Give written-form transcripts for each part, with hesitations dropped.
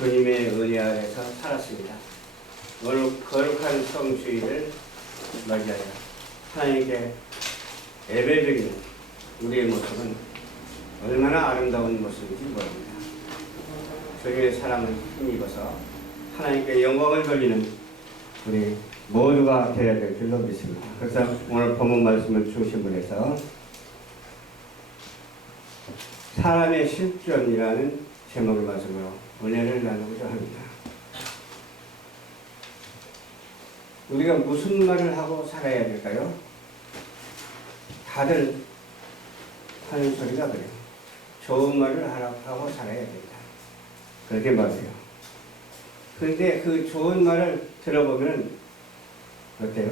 주님의 은혜 아래서 살았습니다. 거룩한 성수일을 맞이하여 하나님께 예배드리는 우리의 모습은 얼마나 아름다운 모습인지 모릅니다. 주님의 사랑을 힘입어서 하나님께 영광을 돌리는 우리 모두가 되어야 될 줄로 믿습니다. 그래서 오늘 본문 말씀을 중심으로 해서 사람의 실존이라는 제목의 말씀으로 은혜를 나누고자 합니다. 우리가 무슨 말을 하고 살아야 될까요? 다들 하는 소리가 그래요. 좋은 말을 하고 살아야 된다. 그렇게 말해요. 그런데 그 좋은 말을 들어보면 어때요?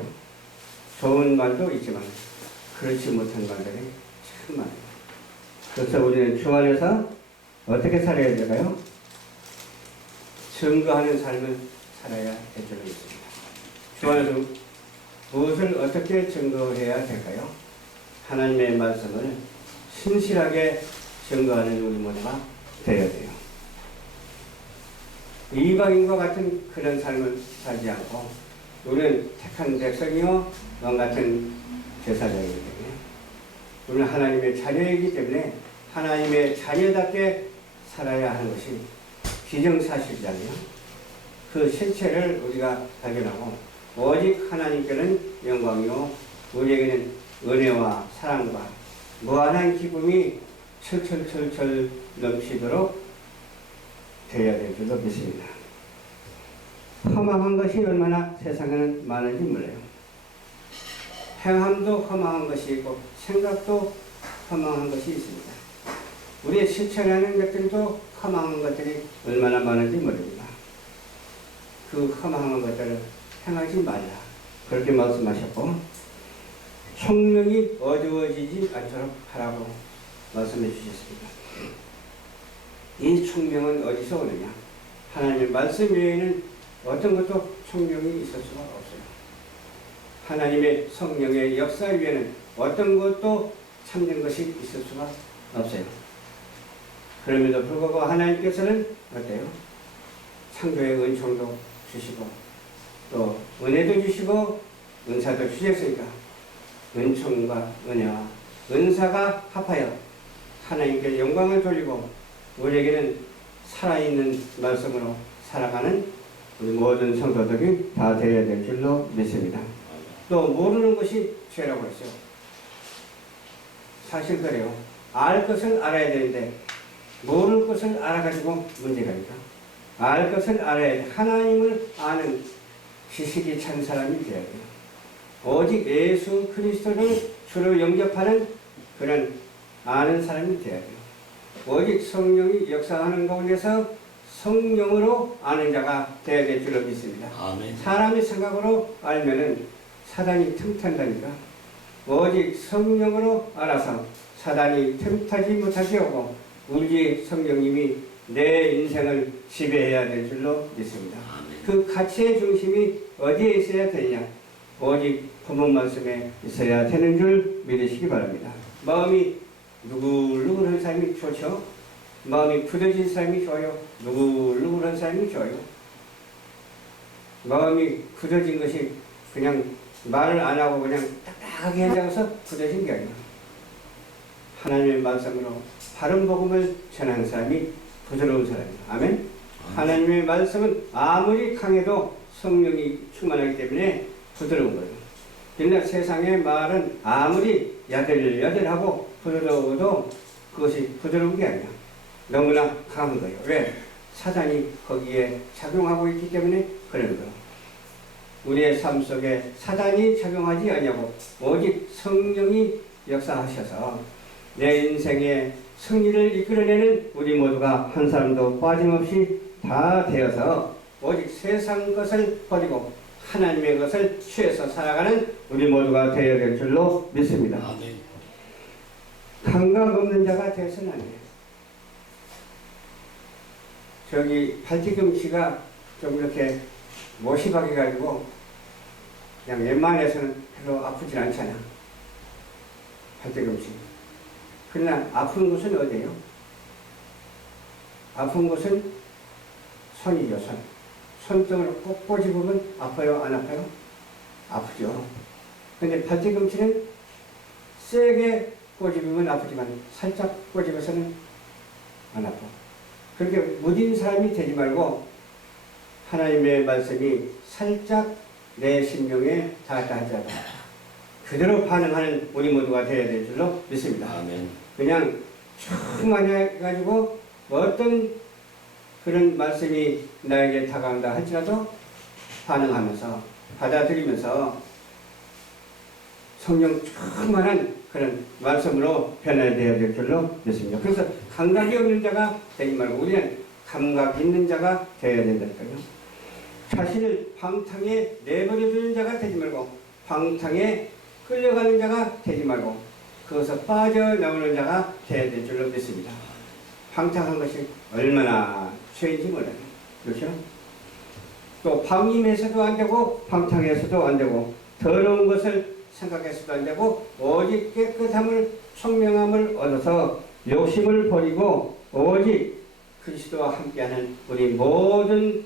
좋은 말도 있지만 그렇지 못한 말들이 참 많아요. 그래서 우리는 주 안에서 어떻게 살아야 될까요? 증거하는 삶을 살아야 될 줄로 믿습니다. 주 안에서 무엇을 어떻게 증거해야 될까요? 하나님의 말씀을 신실하게 증거하는 우리 모두가 되어야 돼요. 이방인과 같은 그런 삶을 살지 않고 우리는 택한 백성이요 왕 같은 제사장이기 때문에 우리는 하나님의 자녀이기 때문에 하나님의 자녀답게 살아야 하는 것이 기정사실이잖아요. 그 실체를 우리가 발견하고 오직 하나님께는 영광이요 우리에게는 은혜와 사랑과 무한한 기쁨이 철철철철 넘치도록 되어야 될 줄로 믿습니다. 허망한 것이 얼마나 세상에는 많은지 몰라요. 행함도 허망한 것이 있고 생각도 허망한 것이 있습니다. 우리의 실천하는 것들도 허망한 것들이 얼마나 많은지 모릅니다. 그 허망한 것들을 행하지 말라. 그렇게 말씀하셨고 총명이 어두워지지 않도록 하라고 말씀해 주셨습니다. 이 총명은 어디서 오느냐? 하나님의 말씀 외에는 어떤 것도 총명이 있을 수가 없어요. 하나님의 성령의 역사 위에는 어떤 것도 참된 것이 있을 수가 없어요. 그럼에도 불구하고 하나님께서는 어때요? 창조의 은총도 주시고 또 은혜도 주시고 은사도 주셨으니까 은총과 은혜와 은사가 합하여 하나님께 영광을 돌리고 우리에게는 살아있는 말씀으로 살아가는 우리 모든 성도들이 다 되어야 될 줄로 믿습니다. 또 모르는 것이 죄라고 했어요. 사실 그래요. 알 것을 알아야 되는데 모를 것을 알아가지고 문제가 있다. 알 것을 알아야 돼. 하나님을 아는 지식이 찬 사람이 되어야 돼요. 오직 예수 그리스도를 주로 영접하는 그런 아는 사람이 되어야 돼요. 오직 성령이 역사하는 가운데서 성령으로 아는 자가 되어야 될 줄로 믿습니다. 아멘. 사람의 생각으로 알면은 사단이 틈탄다니까. 오직 성령으로 알아서 사단이 틈타지 못하게 하고 우리 성령님이 내 인생을 지배해야 될 줄로 믿습니다. 아멘. 그 가치의 중심이 어디에 있어야 되냐? 오직 본문 말씀에 있어야 되는 줄 믿으시기 바랍니다. 마음이 누글누글한 삶이 좋죠? 마음이 굳어진 삶이 좋아요? 누글누글한 삶이 좋아요? 마음이 굳어진 것이 그냥 말을 안 하고 그냥 딱딱하게 앉아서 굳어진 게 아니라 하나님의 말씀으로 바른 복음을 전하는 사람이 부드러운 사람이에요. 아멘? 하나님의 말씀은 아무리 강해도 성령이 충만하기 때문에 부드러운 거예요. 그러나 세상의 말은 아무리 야들야들하고 부드러워도 그것이 부드러운 게 아니야. 너무나 강한 거예요. 왜? 사단이 거기에 작용하고 있기 때문에 그런 거예요. 우리의 삶 속에 사단이 작용하지 않냐고 오직 성령이 역사하셔서 내 인생의 승리를 이끌어내는 우리 모두가 한 사람도 빠짐없이 다 되어서 오직 세상 것을 버리고 하나님의 것을 취해서 살아가는 우리 모두가 되어야 될 줄로 믿습니다. 아멘. 감각 없는 자가 되어서는 안 돼요. 저기 발뒤꿈치가 좀 이렇게 모시박해 가지고 그냥 웬만해서는 별로 아프진 않잖아. 발뒤꿈치. 그러나 아픈 곳은 어디예요? 아픈 곳은 손이죠, 손. 손등을 꼭 꼬집으면 아파요, 안 아파요? 아프죠. 근데 발뒤꿈치는 세게 꼬집으면 아프지만 살짝 꼬집어서는 안 아파. 그렇게 무딘 사람이 되지 말고 하나님의 말씀이 살짝 내 심령에 닿았다 하더라도 그대로 반응하는 우리 모두가 되어야 될 줄로 믿습니다. 아멘. 그냥 충만해가지고 어떤 그런 말씀이 나에게 다가온다 할지라도 반응하면서 받아들이면서 성령 충만한 그런 말씀으로 변화되어야 될 줄로 믿습니다. 그래서 감각이 없는 자가 되지 말고 우리는 감각 있는 자가 되어야 된다니까요. 자신을 방탕에 내버려두는 자가 되지 말고 방탕에 끌려가는 자가 되지 말고 그것을 빠져나오는 자가 되어야 될 줄로 믿습니다. 방탕한 것이 얼마나 죄인지 몰라요. 그렇죠? 또 방임해서도 안 되고 방탕해서도 안 되고 더러운 것을 생각해서도 안 되고 오직 깨끗함을 청명함을 얻어서 욕심을 버리고 오직 그리스도와 함께하는 우리 모든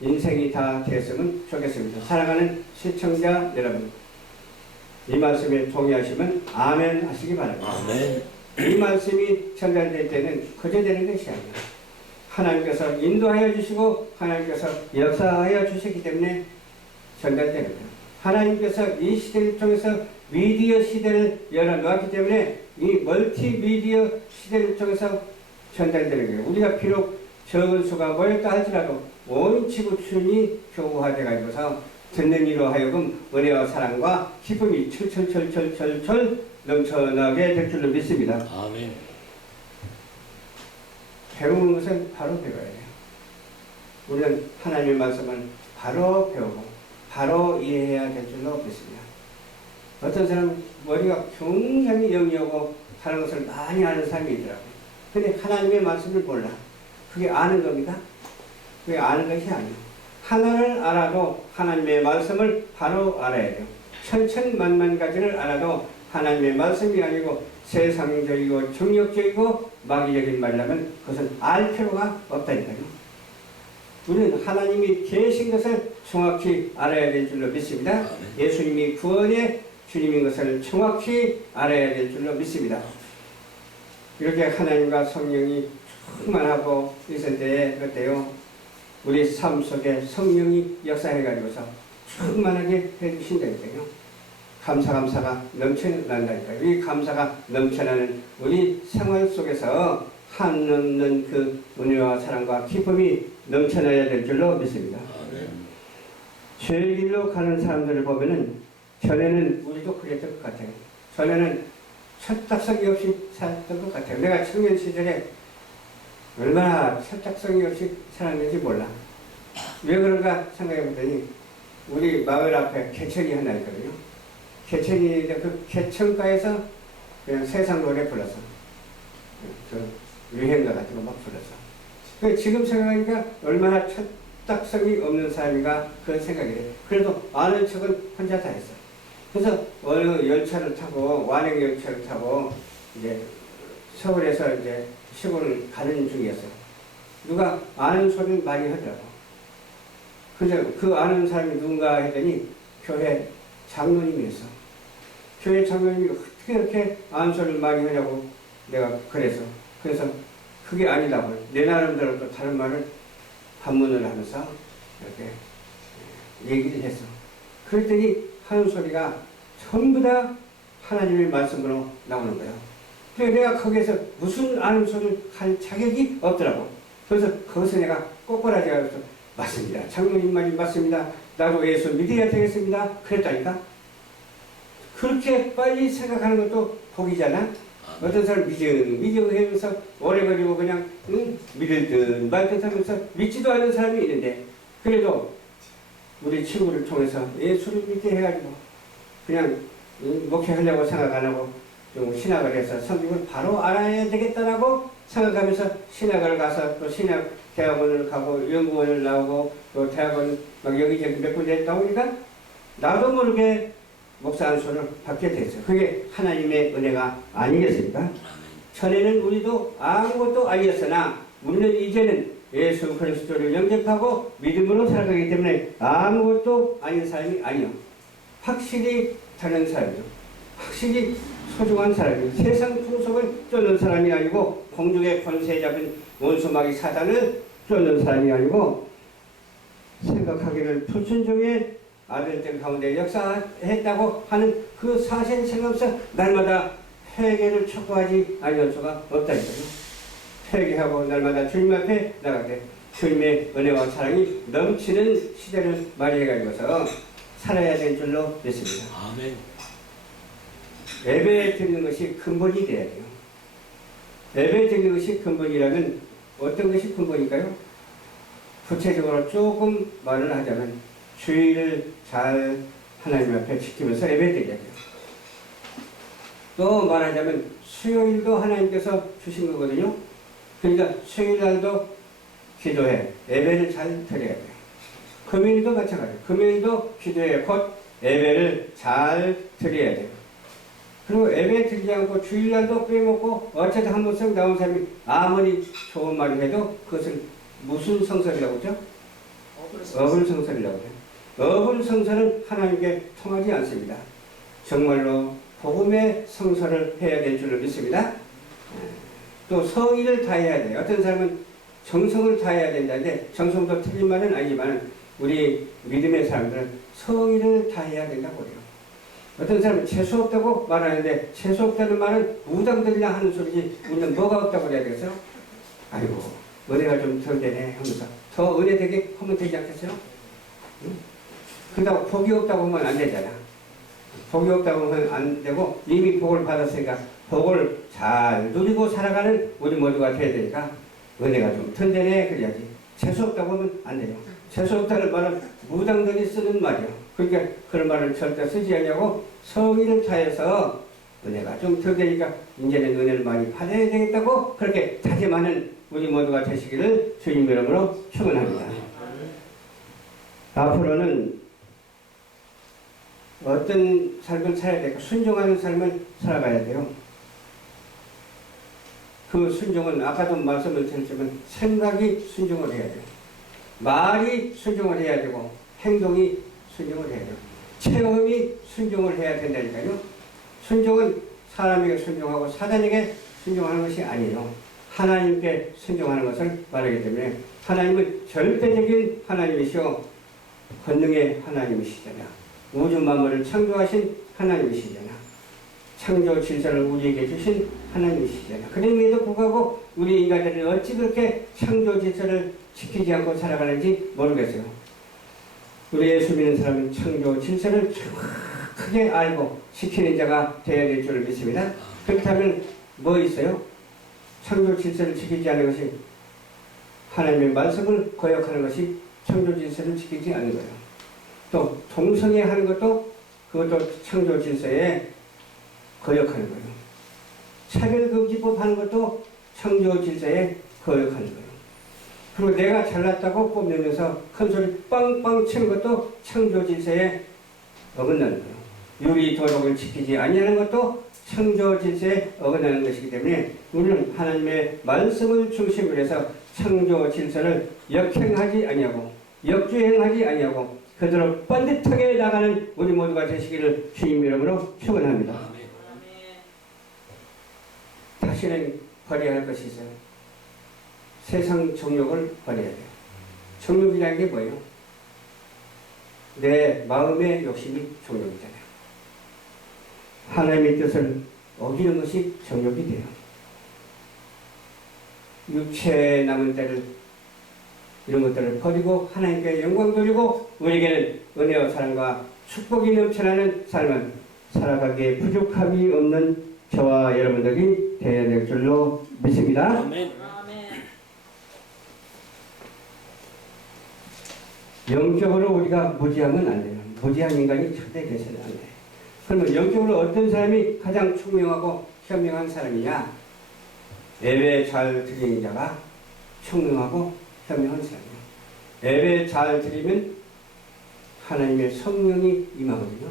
인생이 다 되었으면 좋겠습니다. 사랑하는 시청자 여러분, 이 말씀에 동의하시면 아멘 하시기 바랍니다. 아멘. 이 말씀이 전달될 때는 그저 되는 것이 아니라 하나님께서 인도하여 주시고 하나님께서 역사하여 주셨기 때문에 전달되는 거예요. 하나님께서 이 시대를 통해서 미디어 시대를 열어놓았기 때문에 이 멀티미디어 시대를 통해서 전달되는 거예요. 우리가 비록 적은 수가 모였다 할지라도 온 지구촌이 교구화되어 가지고서 듣는 이로 하여금 은혜와 사랑과 기쁨이 철철철철철철 넘쳐나게 될 줄로 믿습니다. 아멘. 배우는 것은 바로 배워야 돼요. 우리는 하나님의 말씀을 바로 배우고 바로 이해해야 될 줄로 믿습니다. 어떤 사람은 머리가 굉장히 영리하고 다른 것을 많이 아는 사람이 있더라고요. 근데 하나님의 말씀을 몰라. 그게 아는 겁니까? 그게 아는 것이 아니에요. 하나를 알아도 하나님의 말씀을 바로 알아야 돼요. 천천만만 가지를 알아도 하나님의 말씀이 아니고 세상적이고 정력적이고 마귀적인 말이라면 그것은 알 필요가 없다니까요. 우리는 하나님이 계신 것을 정확히 알아야 될 줄로 믿습니다. 예수님이 구원의 주님인 것을 정확히 알아야 될 줄로 믿습니다. 이렇게 하나님과 성령이 충만하고 있을 때에 그때요 우리 삶 속에 성령이 역사해가지고서 충만하게 해주신다니까요. 감사가 넘쳐난다니까요. 이 감사가 넘쳐나는 우리 생활 속에서 한없는 그 은혜와 사랑과 기쁨이 넘쳐나야 될 줄로 믿습니다. 죄의 길로 가는 사람들을 보면은 전에는 우리도 그랬던 것 같아요. 전에는 철딱서기 없이 살았던 것 같아요. 내가 청년 시절에 얼마나 철딱서기 없이 살았는지 몰라. 왜 그런가 생각해 보더니 우리 마을 앞에 개천이 하나 있거든요. 개천이 그 개천가에서 그냥 세상 노래 불렀어. 저 유행가 같은 거 막 불렀어. 지금 생각하니까 얼마나 철딱서기 없는 사람인가 그런 생각이 돼. 그래도 아는 척은 혼자 다 했어. 그래서 어느 열차를 타고 완행 열차를 타고 이제 서울에서 이제 시골을 가는 중이었어요. 누가 아는 소리를 많이 하더라고. 근데 그 아는 사람이 누군가 했더니 교회 장로님이었어. 교회 장로님이 어떻게 이렇게 아는 소리를 많이 하냐고 내가 그래서 그게 아니다고 내 나름대로 또 다른 말을 반문을 하면서 이렇게 얘기를 했어. 그랬더니 하는 소리가 전부 다 하나님의 말씀으로 나오는 거예요. 그래서 내가 거기에서 무슨 아는 소리를 할 자격이 없더라고. 그래서 거기서 내가 꼬꼬라지가 있어서 맞습니다. 장로님 말이 맞습니다. 나도 예수 믿어야 되겠습니다. 그랬다니까. 그렇게 빨리 생각하는 것도 복이잖아. 어떤 사람 미정하면서 오래 걸리고 그냥 믿을 듯 말 듯 하면서 믿지도 않는 사람이 있는데 그래도 우리 친구를 통해서 예수를 믿게 해가지고 그냥 목회하려고 생각 안 하고 좀 신학을 해서 성경을 바로 알아야 되겠다라고 생각하면서 신학을 가서 또 신학 대학원을 가고 연구원을 나오고 또 대학원 막 여기저기 몇 군데 나오니까 나도 모르게 목사 안수를 받게 됐어요. 그게 하나님의 은혜가 아니겠습니까? 전에는 우리도 아무것도 아니었으나 우리는 이제는 예수 그리스도를 영접하고 믿음으로 살아가기 때문에 아무것도 아닌 사람이 아니요. 확실히 다른 사람이요. 확실히 소중한 사람이요. 세상 풍속을 쫓는 사람이 아니고 공중의 권세 잡은 원수마귀 사단을 쫓는 사람이 아니고 생각하기를 불순종의 아들들 가운데 역사했다고 하는 그 사실 생각서 날마다 회개를 촉구하지 않을 수가 없다니까요. 회개하고 날마다 주님 앞에 나가되 주님의 은혜와 사랑이 넘치는 시대를 맞이해가지고서 살아야 될 줄로 믿습니다. 아멘. 예배 드리는 것이 근본이 돼야 돼요. 예배 드리는 것이 근본이라면 어떤 것이 근본일까요? 구체적으로 조금 말을 하자면 주의를 잘 하나님 앞에 지키면서 예배 드려야 돼요. 또 말하자면 수요일도 하나님께서 주신 거거든요. 그러니까 수요일 날도 기도해. 예배를 잘 드려야 돼요. 금요일도 마찬가지예요. 금요일도 기도해. 곧 예배를 잘 드려야 돼요. 그리고 예배 드리지 않고 주일날도 빼먹고 어쨌든 한 번씩 나온 사람이 아무리 좋은 말을 해도 그것은 무슨 성설이라고 하죠? 어불성설이라고 해요. 어불성설은 하나님께 통하지 않습니다. 정말로 복음의 성설을 해야 될 줄로 믿습니다. 또 성의를 다해야 돼요. 어떤 사람은 정성을 다해야 된다는데 정성도 틀린 말은 아니지만 우리 믿음의 사람들은 성의를 다해야 된다고 해요. 어떤 사람은 재수 없다고 말하는데 재수 없다는 말은 무당들이나 하는 소리지 우리는 뭐가 없다고 그래야 되겠어요? 아이고 은혜가 좀 덜 되네 하면서 더 은혜 되게 하면 되지 않겠어요? 응? 그렇다고 복이 없다고 하면 안 되잖아. 복이 없다고 하면 안 되고 이미 복을 받았으니까 복을 잘 누리고 살아가는 우리 모두가 돼야 되니까 은혜가 좀 튼튼해 그래야지. 재수 없다고 하면 안 돼요. 재수 없다는 말은 무당들이 쓰는 말이에요. 그러니까 그런 말을 절대 쓰지 않냐고 성의를 다해서 은혜가 좀 더 되니까 이제는 은혜를 많이 받아야 되겠다고 그렇게 다짐하는 우리 모두가 되시기를 주님 이름으로 축원합니다. 앞으로는 어떤 삶을 살아야 될까? 순종하는 삶을 살아가야 돼요. 그 순종은 아까도 말씀을 드렸지만 생각이 순종을 해야 돼요. 말이 순종을 해야 되고 행동이 순종을 해야 돼요. 체험이 순종을 해야 된다니까요. 순종은 사람에게 순종하고 사단에게 순종하는 것이 아니에요. 하나님께 순종하는 것을 말하기 때문에 하나님은 절대적인 하나님이시오. 권능의 하나님이시잖아. 우주 만물을 창조하신 하나님이시잖아. 창조 질서를 우리에게 주신 하나님이시잖아. 그럼에도 불구하고 우리 인간들은 어찌 그렇게 창조 질서를 지키지 않고 살아가는지 모르겠어요. 우리 예수 믿는 사람은 창조 질서를 정확하게 알고 지키는 자가 되어야 될 줄을 믿습니다. 그렇다면 뭐 있어요? 창조 질서를 지키지 않는 것이 하나님의 말씀을 거역하는 것이 창조 질서를 지키지 않는 거예요. 또 동성애하는 것도 그것도 창조 질서에 거역하는 거예요. 차별금지법 하는 것도 창조 질서에 거역하는 거예요. 그리고 내가 잘났다고 뽐내면서 큰소리 빵빵 치는 것도 창조 질서에 어긋나는 거예요. 유리 도덕을 지키지 아니하는 것도 창조 질서에 어긋나는 것이기 때문에 우리는 하나님의 말씀을 중심으로 해서 창조 질서를 역행하지 아니하고 역주행하지 아니하고 그대로 반듯하게 나가는 우리 모두가 되시기를 주님 이름으로 축원합니다. 다시는 버려야 할 것이 있어요. 세상 정욕을 버려야 돼요. 정욕이라는 게 뭐예요? 내 마음의 욕심이 정욕이잖아요. 하나님의 뜻을 어기는 것이 정욕이 돼요. 육체에 남은 때를 이런 것들을 버리고 하나님께 영광 돌리고 우리에게는 은혜와 사랑과 축복이 넘쳐나는 삶은 살아가기에 부족함이 없는 저와 여러분들이 되어야 될 줄로 믿습니다. 아멘. 영적으로 우리가 무지하면 안 돼요. 무지한 인간이 절대 되서는 안 돼요. 그러면 영적으로 어떤 사람이 가장 총명하고 현명한 사람이냐? 예배 잘 드리는 자가 총명하고 현명한 사람이에요. 예배 잘 드리면 하나님의 성령이 임하거든요.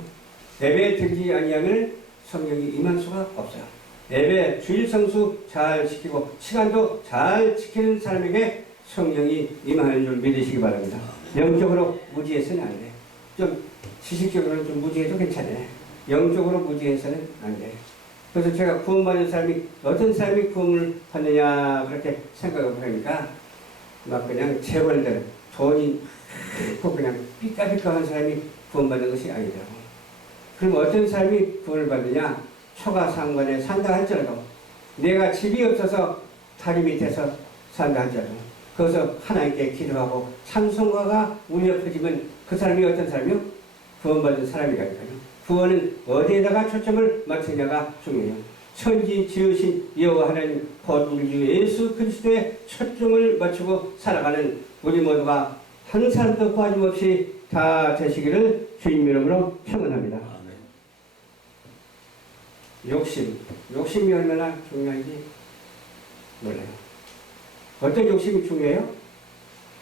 예배 드리지 아니하면 성령이 임할 수가 없어요. 예배 주일 성수 잘 지키고 시간도 잘 지키는 사람에게 성령이 임하는 줄 믿으시기 바랍니다. 영적으로 무지해서는 안 돼. 좀 지식적으로는 좀 무지해도 괜찮아요. 영적으로 무지해서는 안 돼. 그래서 제가 구원받는 사람이 어떤 사람이 구원을 받느냐 그렇게 생각을 하니까 막 그냥 재벌들 돈이 많고 그냥 삐까삐까한 사람이 구원받는 것이 아니더라고. 그럼 어떤 사람이 구원을 받느냐? 초가상관에 산다 할지라도 내가 집이 없어서 다리 밑에서 산다 할지라도 거기서 하나님께 기도하고 찬송가가 울려 퍼지면 그 사람이 어떤 사람이요? 구원받은 사람이라니까요. 구원은 어디에다가 초점을 맞추냐가 중요해요. 천지 지으신 여호와 하나님 곧 우리 주 예수 그리스도의 초점을 맞추고 살아가는 우리 모두가 한 사람도 빠짐없이 다 되시기를 주님 이름으로 축원합니다. 욕심이 얼마나 중요한지 몰라요. 어떤 욕심이 중요해요?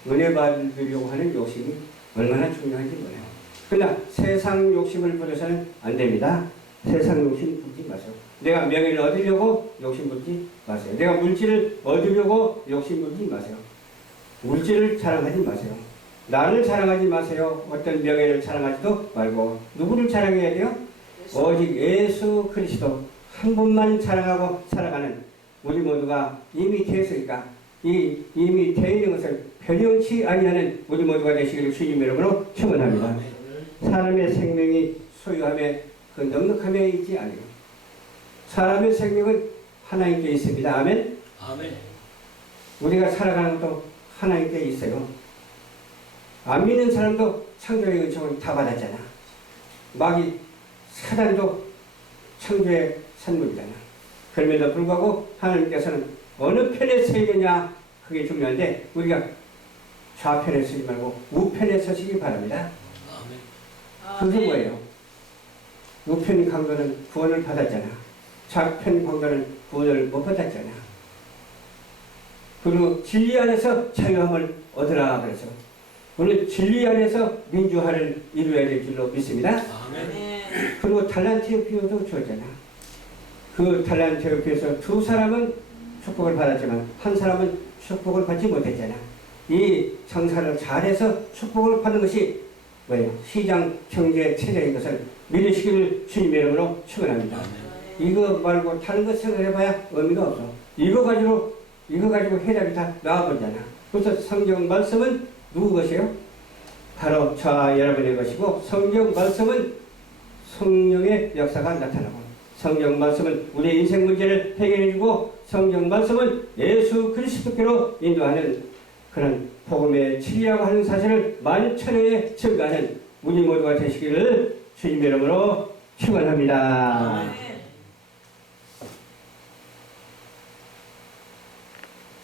은혜 받으려고 하는 욕심이 얼마나 중요한지 몰라요. 그러나 세상 욕심을 부려서는 안 됩니다. 세상 욕심 부리지 마세요. 내가 명예를 얻으려고 욕심 부리지 마세요. 내가 물질을 얻으려고 욕심 부리지 마세요. 물질을 자랑하지 마세요. 나를 자랑하지 마세요. 어떤 명예를 자랑하지도 말고 누구를 자랑해야 돼요? 오직 예수 그리스도 한 분만 자랑하고 살아가는 우리 모두가 이미 되었으니까 이미 되어 있는 것을 변형치 아니하는 우리 모두가 되시기를 주님 이름으로 축원합니다. 사람의 생명이 소유함에 그 넉넉함에 있지 않아요. 사람의 생명은 하나님께 있습니다. 아멘. 아멘. 우리가 살아가는 것도 하나님께 있어요. 안 믿는 사람도 창조의 은총을 다 받았잖아. 마귀 사단도 창조의 산물이잖아. 그럼에도 불구하고 하나님께서는 어느 편에 서느냐 그게 중요한데 우리가 좌편에 서지 말고 우편에 서시기 바랍니다. 그게 뭐예요? 우편 강도는 구원을 받았잖아. 좌편 강도는 구원을 못 받았잖아. 그리고 진리 안에서 자유함을 얻으라 그래서 오늘 진리 안에서 민주화를 이루어야 될 줄로 믿습니다. 아멘. 그리고 달란트의 비유도 주었잖아. 그 달란트의 비유에서 두 사람은 축복을 받았지만 한 사람은 축복을 받지 못했잖아. 이 장사를 잘해서 축복을 받는 것이 뭐예요? 시장 경제 체제인 것을 믿으시기를 주님 이름으로 축원합니다. 이거 말고 다른 것 생각해봐야 의미가 없어. 이거 가지고 해답이 다 나와버리잖아. 그래서 성경 말씀은 누구 것이에요? 바로 저와 여러분의 것이고 성경 말씀은 성령의 역사가 나타나고 성경 말씀은 우리의 인생 문제를 해결해주고 성경 말씀은 예수 그리스도께로 인도하는 그런 복음의 진리라고 하는 사실을 만천하에 증거하는 우리 모두가 되시기를 주님 이름으로 축원합니다.